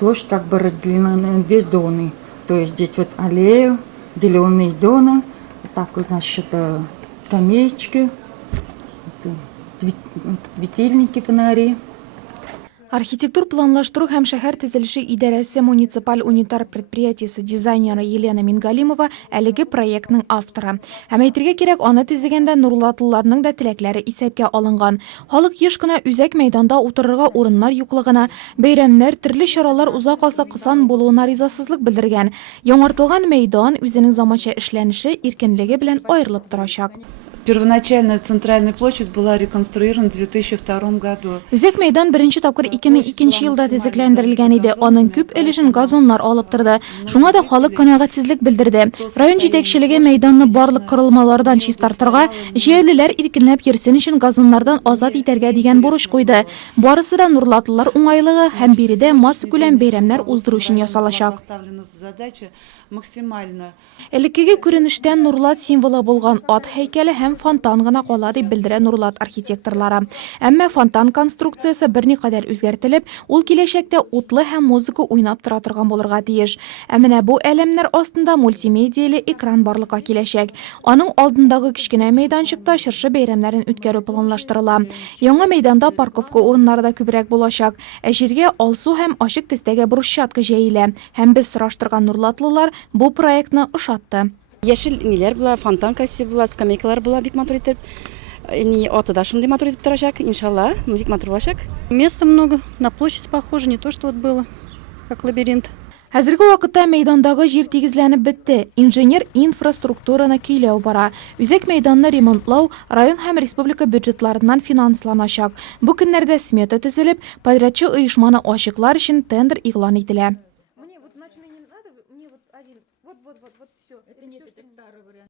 Площадь как бы разделена на две зоны. То есть здесь вот аллея, зеленые зоны, так вот, значит, скамеечки, светильники, фонари. Архитектур планлаштыру һәм шәһәр төзелеше идарәсе муниципаль унитар предприятиесе дизайнеры Елена Мингалимова әлеге проектның авторы. Һәм әйтергә кирәк, аны төзегәндә нурлатлыларның да теләкләре исәпкә алынган. Халык еш кына үзәк мәйданда утырырга урыннар юклыгына, бәйрәмнәр, төрле чаралар уза калса кысан булуына ризасызлык белдергән. Яңартылган мәйдан үзенең заманча эшләнеше, иркенлеге белән аерылып торачак. Первоначально центральная площадь была реконструирована в 2002 году. Үзәк мәйдан беренче тапкыр 2002 елда төзекләндерелгән иде. Аның күп өлешен газоннар алып торды. Шуңа да халык канәгатьсезлек белдерде. Район җитәкчелеге мәйданны барлык корылмалардан чистартырга, җәяүлеләр иркенләп йөрсен өчен газоннардан азат итәргә дигән бурыч куйды. Барысы да нурлатлылар уңайлыгы һәм биредә масса күләм бәйрәмнәр уздыру өчен ясалачак. Элеккеге күренештән Нурлат символы булган ат һәйкәле һәм фонтан гына кала дип белдерә Нурлат архитекторлары. Әмма фонтан конструкциясе берникадәр үзгәртелеп, ул киләчәктә утлы һәм музыка уйнап тора торган булырга тиеш. Ә менә бу әлемнәр астында мультимедияле экран барлыкка киләчәк. Аның алдындагы кичкенә мәйданчыкта чыршы бәйрәмнәрен үткәрү планлаштырыла. Яңа мәйданда парковка урыннары да күбрәк булачак. Ә җиргә алсу һәм ачык төстәге брусчатка җәелә. Һәм без сораштырган нурлатлылар бу проектны ошатты. Яшел ниләр була, фонтан красив була, скамейкалар була, бик матур итеп. Аты да шундый матур итеп торачак, иншалла, бик матур булачак. Места много, на площадь похоже, не то, что вот было, как лабиринт. Хәзерге вакытта мәйдандагы җир тигезләнеп бетте. Инженер инфраструктураны көйләү бара. Үзәк мәйданны ремонтлау район һәм республика бюджетларыннан финансланачак. Бу көннәрдә смета төзелеп, подрядчы оешманы ачыклар өчен тендер игълан ителә.